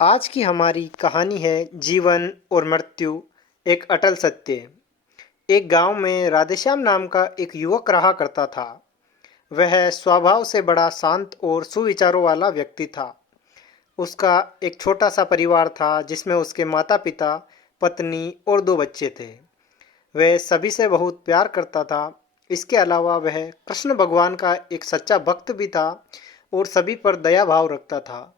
आज की हमारी कहानी है जीवन और मृत्यु एक अटल सत्य। एक गांव में राधेश्याम नाम का एक युवक रहा करता था। वह स्वभाव से बड़ा शांत और सुविचारों वाला व्यक्ति था। उसका एक छोटा सा परिवार था जिसमें उसके माता पिता, पत्नी और दो बच्चे थे। वह सभी से बहुत प्यार करता था। इसके अलावा वह कृष्ण भगवान का एक सच्चा भक्त भी था और सभी पर दया भाव रखता था।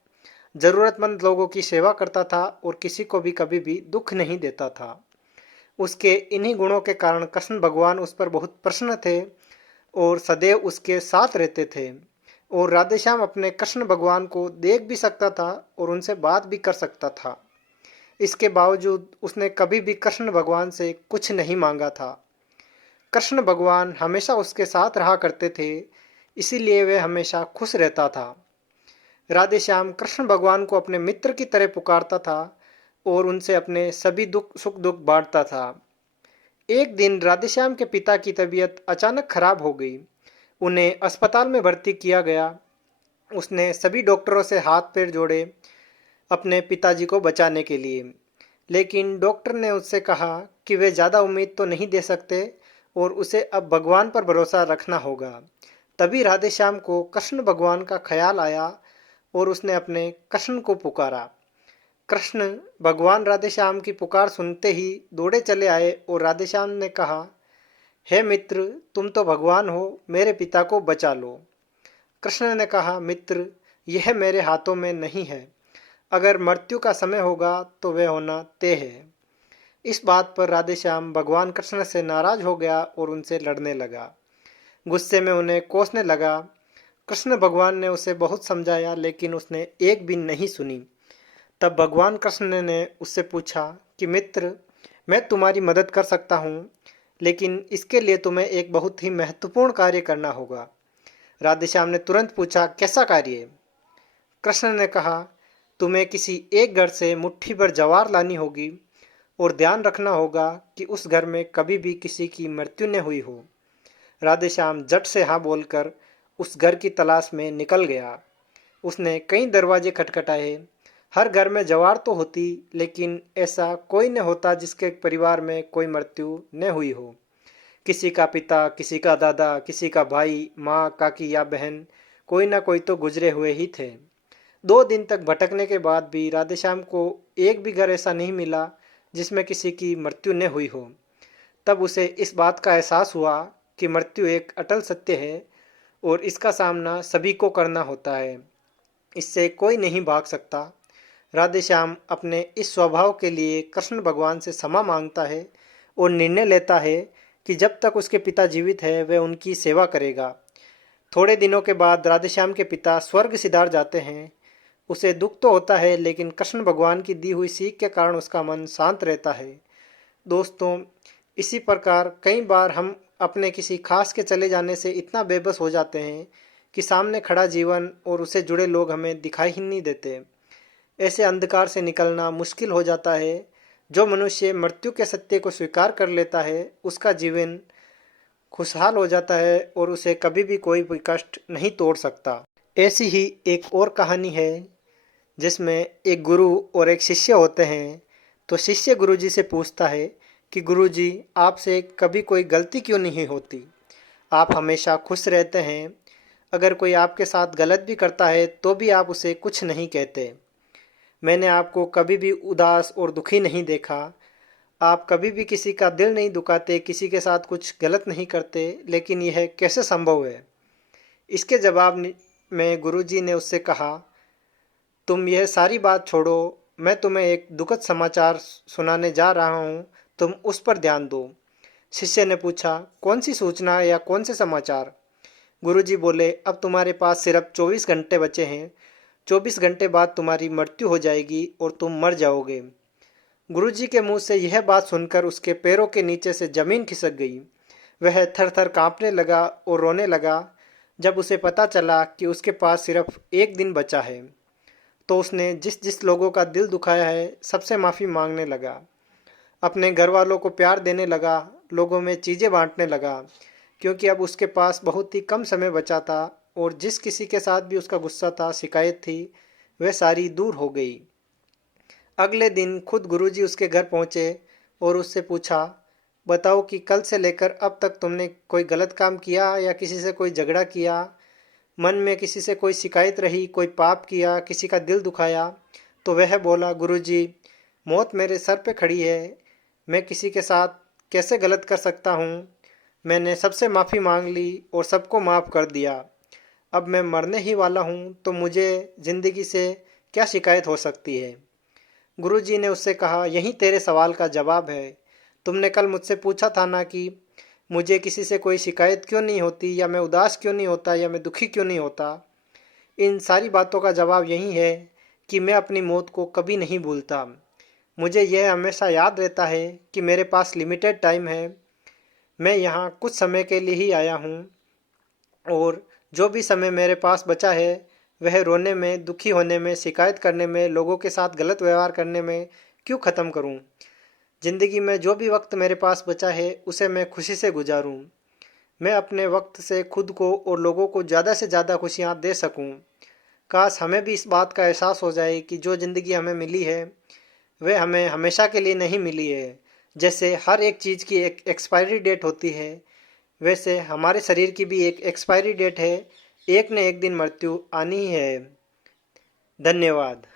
जरूरतमंद लोगों की सेवा करता था और किसी को भी कभी भी दुख नहीं देता था। उसके इन्हीं गुणों के कारण कृष्ण भगवान उस पर बहुत प्रसन्न थे और सदैव उसके साथ रहते थे। और राधेश्याम अपने कृष्ण भगवान को देख भी सकता था और उनसे बात भी कर सकता था। इसके बावजूद उसने कभी भी कृष्ण भगवान से कुछ नहीं मांगा था। कृष्ण भगवान हमेशा उसके साथ रहा करते थे, इसीलिए वह हमेशा खुश रहता था। राधेश्याम कृष्ण भगवान को अपने मित्र की तरह पुकारता था और उनसे अपने सभी दुख सुख दुख बांटता था। एक दिन राधेश्याम के पिता की तबीयत अचानक खराब हो गई। उन्हें अस्पताल में भर्ती किया गया। उसने सभी डॉक्टरों से हाथ पैर जोड़े अपने पिताजी को बचाने के लिए, लेकिन डॉक्टर ने उससे कहा कि वे ज़्यादा उम्मीद तो नहीं दे सकते और उसे अब भगवान पर भरोसा रखना होगा। तभी राधेश्याम को कृष्ण भगवान का ख्याल आया और उसने अपने कृष्ण को पुकारा। कृष्ण भगवान राधेश्याम की पुकार सुनते ही दौड़े चले आए और राधेश्याम ने कहा, हे मित्र, तुम तो भगवान हो, मेरे पिता को बचा लो। कृष्ण ने कहा, मित्र, यह मेरे हाथों में नहीं है। अगर मृत्यु का समय होगा तो वह होना तय है। इस बात पर राधेश्याम भगवान कृष्ण से नाराज हो गया और उनसे लड़ने लगा। गुस्से में उन्हें कोसने लगा। कृष्ण भगवान ने उसे बहुत समझाया, लेकिन उसने एक भी नहीं सुनी। तब भगवान कृष्ण ने उससे पूछा कि मित्र, मैं तुम्हारी मदद कर सकता हूँ, लेकिन इसके लिए तुम्हें एक बहुत ही महत्वपूर्ण कार्य करना होगा। राधेश्याम ने तुरंत पूछा, कैसा कार्य? कृष्ण ने कहा, तुम्हें किसी एक घर से मुट्ठी भर जवार लानी होगी और ध्यान रखना होगा कि उस घर में कभी भी किसी की मृत्यु न हुई हो। राधेश्याम झट से हाँ बोलकर उस घर की तलाश में निकल गया। उसने कई दरवाजे खटखटाए। हर घर में जवार तो होती, लेकिन ऐसा कोई न होता जिसके परिवार में कोई मृत्यु न हुई हो। किसी का पिता, किसी का दादा, किसी का भाई, माँ, काकी या बहन, कोई ना कोई तो गुजरे हुए ही थे। 2 दिन तक भटकने के बाद भी राधेश्याम को एक भी घर ऐसा नहीं मिला जिसमें किसी की मृत्यु न हुई हो। तब उसे इस बात का एहसास हुआ कि मृत्यु एक अटल सत्य है और इसका सामना सभी को करना होता है। इससे कोई नहीं भाग सकता। राधेश्याम अपने इस स्वभाव के लिए कृष्ण भगवान से क्षमा मांगता है और निर्णय लेता है कि जब तक उसके पिता जीवित है वह उनकी सेवा करेगा। थोड़े दिनों के बाद राधेश्याम के पिता स्वर्ग सिधार जाते हैं। उसे दुख तो होता है, लेकिन कृष्ण भगवान की दी हुई सीख के कारण उसका मन शांत रहता है। दोस्तों, इसी प्रकार कई बार हम अपने किसी खास के चले जाने से इतना बेबस हो जाते हैं कि सामने खड़ा जीवन और उससे जुड़े लोग हमें दिखाई ही नहीं देते। ऐसे अंधकार से निकलना मुश्किल हो जाता है। जो मनुष्य मृत्यु के सत्य को स्वीकार कर लेता है उसका जीवन खुशहाल हो जाता है और उसे कभी भी कोई भी कष्ट नहीं तोड़ सकता। ऐसी ही एक और कहानी है जिसमें एक गुरु और एक शिष्य होते हैं। तो शिष्य गुरुजी से पूछता है कि गुरुजी, आपसे कभी कोई गलती क्यों नहीं होती? आप हमेशा खुश रहते हैं। अगर कोई आपके साथ गलत भी करता है तो भी आप उसे कुछ नहीं कहते। मैंने आपको कभी भी उदास और दुखी नहीं देखा। आप कभी भी किसी का दिल नहीं दुखाते, किसी के साथ कुछ गलत नहीं करते, लेकिन यह कैसे संभव है? इसके जवाब में गुरुजी ने उससे कहा, तुम यह सारी बात छोड़ो, मैं तुम्हें एक दुखद समाचार सुनाने जा रहा हूँ, तुम उस पर ध्यान दो। शिष्य ने पूछा, कौन सी सूचना या कौन से समाचार? गुरुजी बोले, अब तुम्हारे पास सिर्फ 24 घंटे बचे हैं। 24 घंटे बाद तुम्हारी मृत्यु हो जाएगी और तुम मर जाओगे। गुरुजी के मुंह से यह बात सुनकर उसके पैरों के नीचे से जमीन खिसक गई। वह थर थर कांपने लगा और रोने लगा। जब उसे पता चला कि उसके पास सिर्फ एक दिन बचा है तो उसने जिस जिस लोगों का दिल दुखाया है सबसे माफ़ी मांगने लगा। अपने घर वालों को प्यार देने लगा, लोगों में चीज़ें बांटने लगा, क्योंकि अब उसके पास बहुत ही कम समय बचा था और जिस किसी के साथ भी उसका गुस्सा था, शिकायत थी, वह सारी दूर हो गई। अगले दिन खुद गुरुजी उसके घर पहुंचे और उससे पूछा, बताओ कि कल से लेकर अब तक तुमने कोई गलत काम किया या किसी से कोई झगड़ा किया, मन में किसी से कोई शिकायत रही, कोई पाप किया, किसी का दिल दुखाया। तो वह बोला, गुरुजी, मौत मेरे सर पे खड़ी है, मैं किसी के साथ कैसे गलत कर सकता हूँ। मैंने सबसे माफ़ी मांग ली और सबको माफ़ कर दिया। अब मैं मरने ही वाला हूँ तो मुझे ज़िंदगी से क्या शिकायत हो सकती है। गुरुजी ने उससे कहा, यही तेरे सवाल का जवाब है। तुमने कल मुझसे पूछा था ना कि मुझे किसी से कोई शिकायत क्यों नहीं होती, या मैं उदास क्यों नहीं होता, या मैं दुखी क्यों नहीं होता। इन सारी बातों का जवाब यही है कि मैं अपनी मौत को कभी नहीं भूलता। मुझे यह हमेशा याद रहता है कि मेरे पास लिमिटेड टाइम है, मैं यहाँ कुछ समय के लिए ही आया हूँ, और जो भी समय मेरे पास बचा है वह रोने में, दुखी होने में, शिकायत करने में, लोगों के साथ गलत व्यवहार करने में क्यों ख़त्म करूं। ज़िंदगी में जो भी वक्त मेरे पास बचा है उसे मैं खुशी से गुजारूं। मैं अपने वक्त से खुद को और लोगों को ज़्यादा से ज़्यादा खुशियाँ दे सकूं। काश हमें भी इस बात का एहसास हो जाए कि जो ज़िंदगी हमें मिली है वह हमें हमेशा के लिए नहीं मिली है। जैसे हर एक चीज़ की एक एक्सपायरी डेट होती है, वैसे हमारे शरीर की भी एक एक्सपायरी डेट है। एक न एक दिन मृत्यु आनी ही है। धन्यवाद।